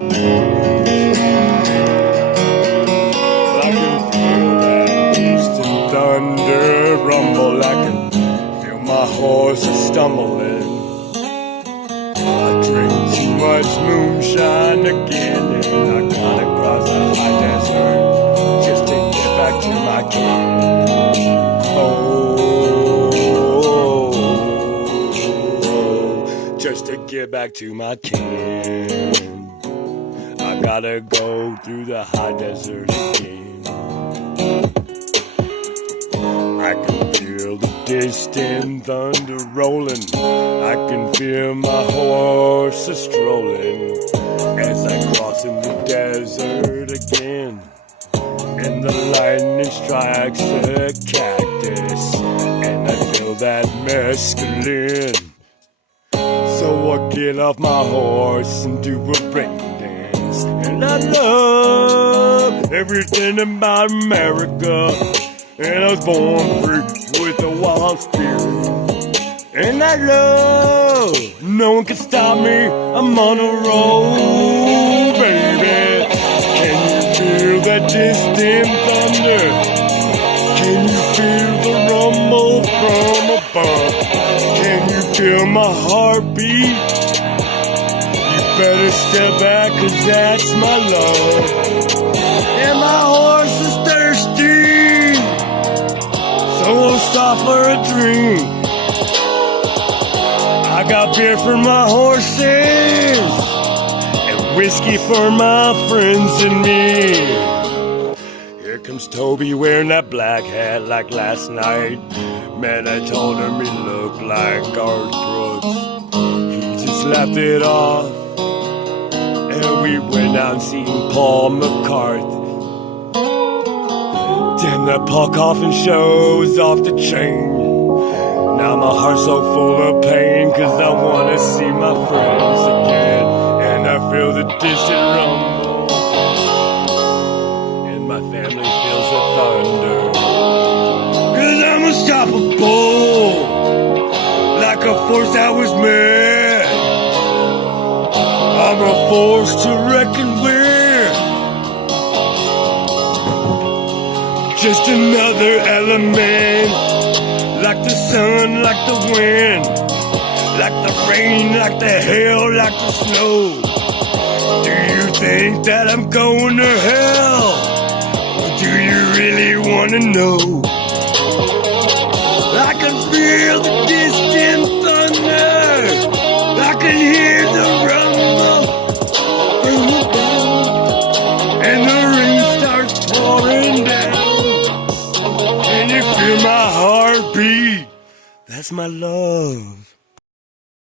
I can feel that distant thunder rumble. I can feel my horse stumbling. I drink too much moonshine again, and I gotta cross the high desert just to get back to my camp. Just to get back to my camp. I gotta go through the high desert again. I can feel the distant thunder rolling. I can feel my horse strolling as I cross in the desert again. And the lightning strikes the cactus, and I feel that mescaline. So I get off my horse and do a rain dance. And I love everything about America. And I was born free with a wild spirit. And I love, no one can stop me. I'm on a roll, baby. Can you feel that distant thunder? Can you feel the rumble from above? Can you feel my heartbeat? You better step back, 'cause that's my love. And my horse is thirsty, so we'll stop for a drink. I got beer for my horses and whiskey for my friends and me. Here comes Toby wearing that black hat like last night. Man, I told him he looked like Garth Brooks. He just laughed it off, and we went out and seen Paul McCartney. Damn, that Paul Coffin show was off the chain. Now my heart's so full of pain, 'cause I wanna see my friends again. And I feel the distant rumble, and my family feels the thunder. 'Cause I'm unstoppable, like a force that was mad. I'm a force to reckon with. Just another element, like the sun, like the wind, like the rain, like the hail, like the snow. Do you think that I'm going to hell? Or do you really want to know? I can feel the distant thunder. I can hear the rumble from above, and the rain starts pouring down. Can you feel my heartbeat? That's my love.